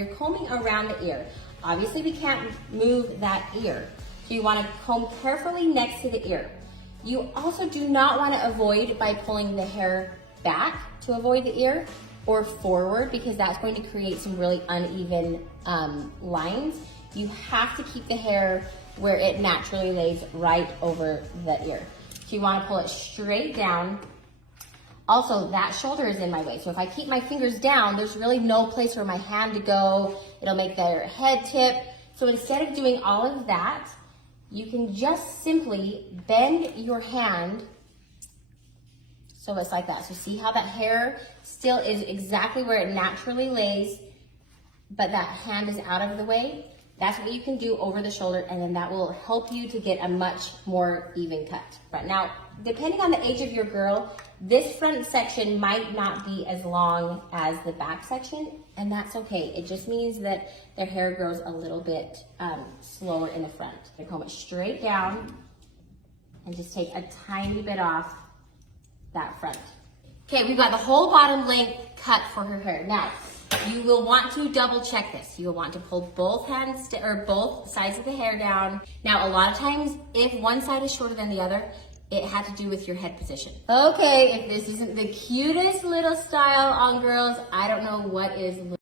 you're combing around the ear, obviously we can't move that ear. So you wanna comb carefully next to the ear. You also do not wanna avoid by pulling the hair back to avoid the ear or forward, because that's going to create some really uneven lines. You have to keep the hair where it naturally lays right over the ear. So you wanna pull it straight down. Also, that shoulder is in my way. So if I keep my fingers down, there's really no place for my hand to go. It'll make their head tip. So instead of doing all of that, you can just simply bend your hand so it's like that. So see how that hair still is exactly where it naturally lays, but that hand is out of the way? That's what you can do over the shoulder, and then that will help you to get a much more even cut. Right now, depending on the age of your girl, this front section might not be as long as the back section, and that's okay. It just means that their hair grows a little bit slower in the front. You comb it straight down and just take a tiny bit off that front. Okay, we've got the whole bottom length cut for her hair. Now, you will want to double check this. You will want to pull both hands or both sides of the hair down. Now, a lot of times, if one side is shorter than the other, it had to do with your head position. Okay, if this isn't the cutest little style on girls, I don't know what is.